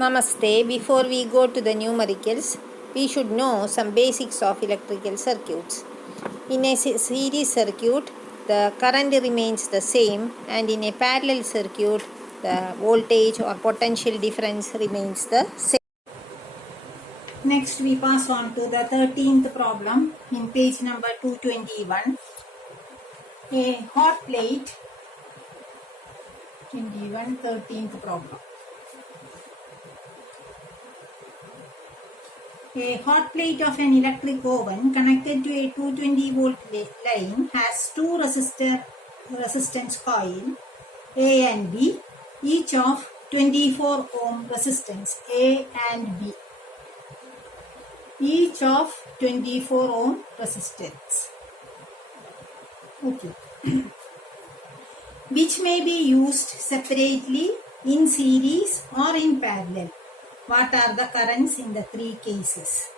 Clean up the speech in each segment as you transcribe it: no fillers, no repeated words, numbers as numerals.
Namaste. Before we go to the numericals, we should know some basics of electrical circuits. In a series circuit, the current remains the same, and in a parallel circuit, the voltage or potential difference remains the same. Next, we pass on to the 13th problem in page number 221. A hot plate, 13th problem. A hot plate of an electric oven connected to a 220 volt line has two resistance coil A and B, each of 24 ohm resistance A and B, each of 24 ohm resistance. Okay. Which may be used separately, in series or in parallel. What are the currents in the three cases?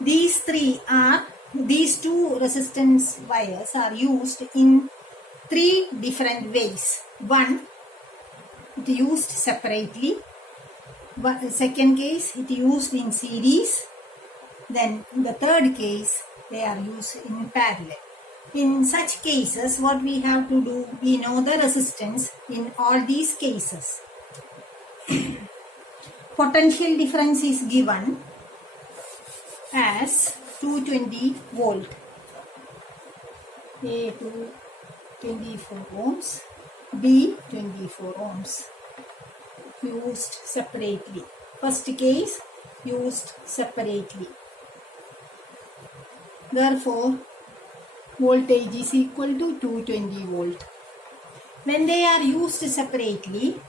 These two resistance wires are used in three different ways. One, it used separately. Second case, it used in series. Then in the third case, they are used in parallel. In such cases, what we have to do, we know the resistance in all these cases. Potential difference is given as 220 volt. A 24 ohms, B 24 ohms. Used separately. First case, used separately. Therefore, voltage is equal to 220 volt. When they are used separately,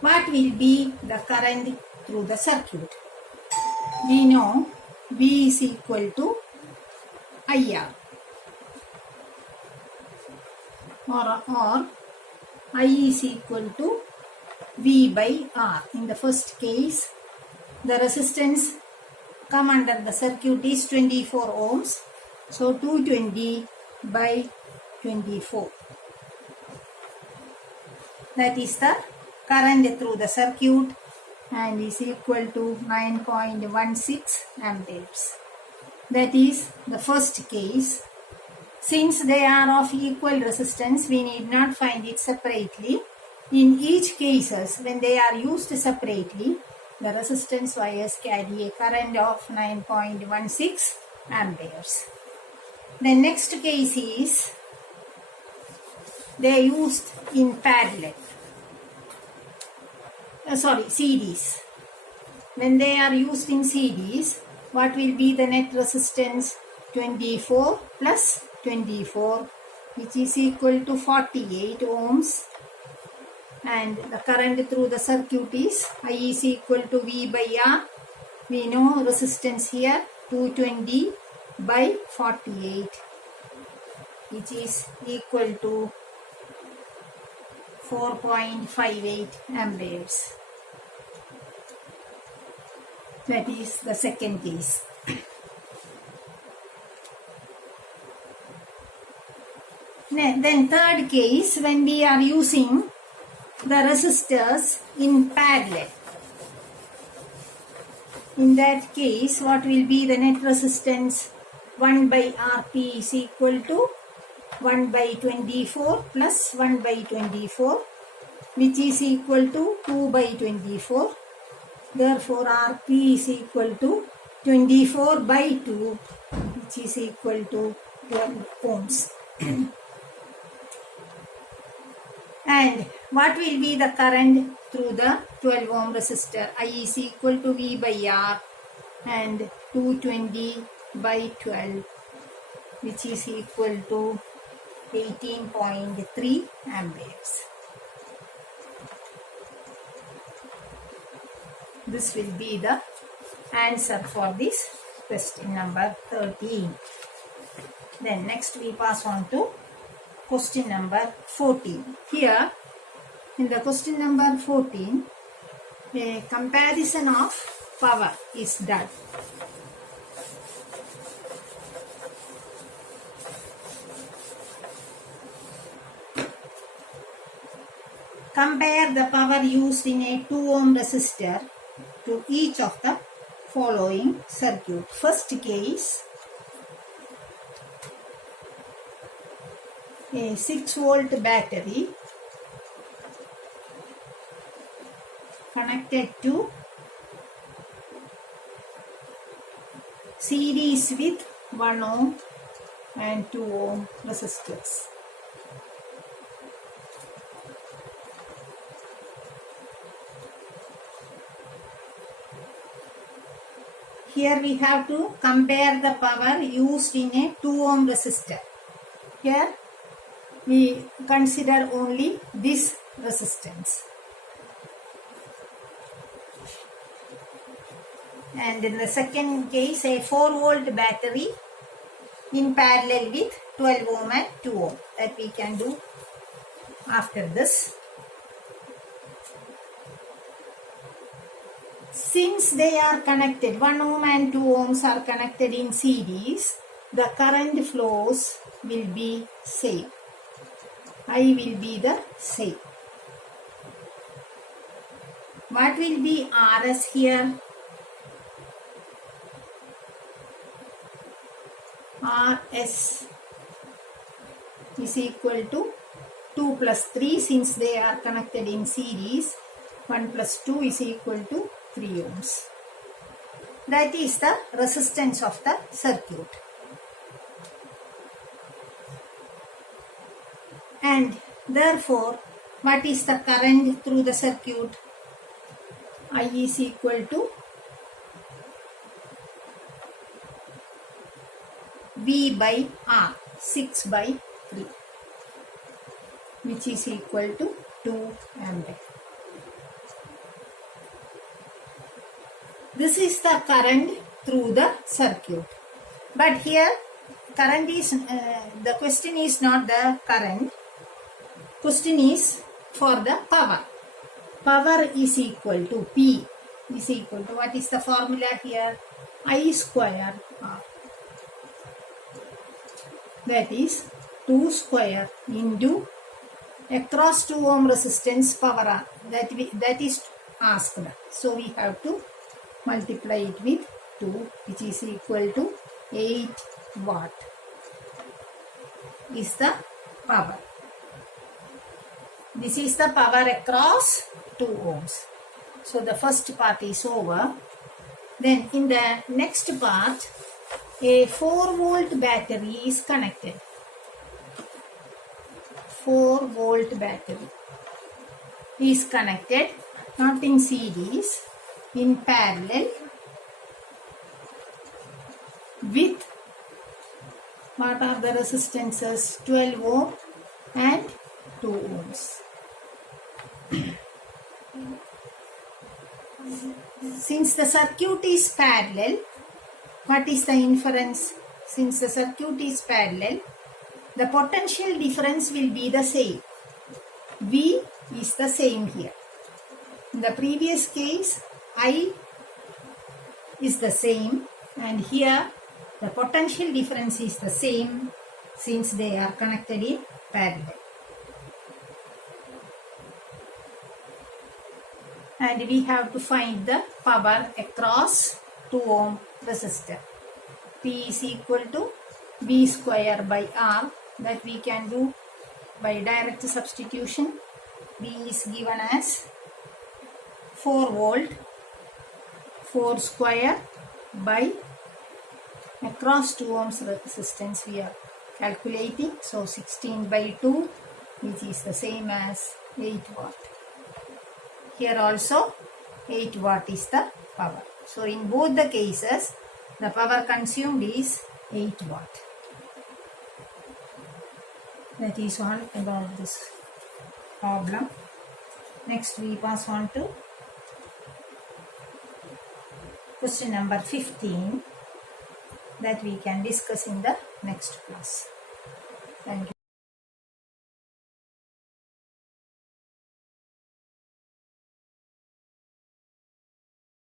what will be the current through the circuit? We know V is equal to IR or I is equal to V by R. In the first case, the resistance come under the circuit is 24 ohms. So 220 by 24. That is the current through the circuit and is equal to 9.16 amperes. That is the first case. Since they are of equal resistance, we need not find it separately. In each cases, when they are used separately, the resistance wires carry a current of 9.16 amperes. The next case is they are used in parallel. Series. When they are used in series, what will be the net resistance? 24 plus 24, which is equal to 48 ohms. And the current through the circuit is I is equal to V by R. We know resistance here 220 by 48, which is equal to 4.58 amperes. That is the second case. Then third case, when we are using the resistors in parallel. In that case, what will be the net resistance? 1 by RP is equal to 1 by 24 plus 1 by 24, which is equal to 2 by 24. Therefore, RP is equal to 24 by 2, which is equal to 12 ohms. And what will be the current through the 12 ohm resistor? I is equal to V by R and 220 by 12, which is equal to 18.3 amperes. This will be the answer for this question number 13. Then next we pass on to question number 14. Here, in the question number 14, a comparison of power is done. Compare the power used in a 2 ohm resistor to each of the following circuit. First case, a 6-volt battery connected to series with 1 ohm and 2 ohm resistors. Here we have to compare the power used in a 2 ohm resistor. Here we consider only this resistance. And in the second case, a 4-volt battery in parallel with 12 ohm and 2 ohm. That we can do after this. Since they are connected, 1 ohm and 2 ohms are connected in series, the current flows will be same. I will be the same. What will be RS here? RS is equal to 2 plus 3, since they are connected in series. 1 plus 2 is equal to 3 ohms. That is the resistance of the circuit. And therefore, what is the current through the circuit? I is equal to V by R, 6 by 3, which is equal to 2 ampere. This is the current through the circuit. But here, current is, the question is not the current. Question is for the power. Power is equal to P is equal to, what is the formula here? I square R. That is 2 square into across 2 ohm resistance power R. That is asked. So we have to multiply it with 2, which is equal to 8 watt is the power. This is the power across 2 ohms. So the first part is over. Then in the next part, a 4-volt battery is connected. 4-volt battery is connected, not in series, in parallel with, what are the resistances? 12 ohm and 2 ohms. Since the circuit is parallel, what is the inference? Since the circuit is parallel, the potential difference will be the same. V is the same here. In the previous case, I is the same, and here the potential difference is the same since they are connected in parallel. And we have to find the power across 2 ohm resistor. P is equal to V square by R, that we can do by direct substitution. V is given as 4 volt, 4 square by across 2 ohms resistance we are calculating. So 16 by 2, which is the same as 8 watt. Here also 8 watt is the power. So in both the cases, the power consumed is 8 watt. That is all about this problem. Next we pass on to question number 15, that we can discuss in the next class. Thank you.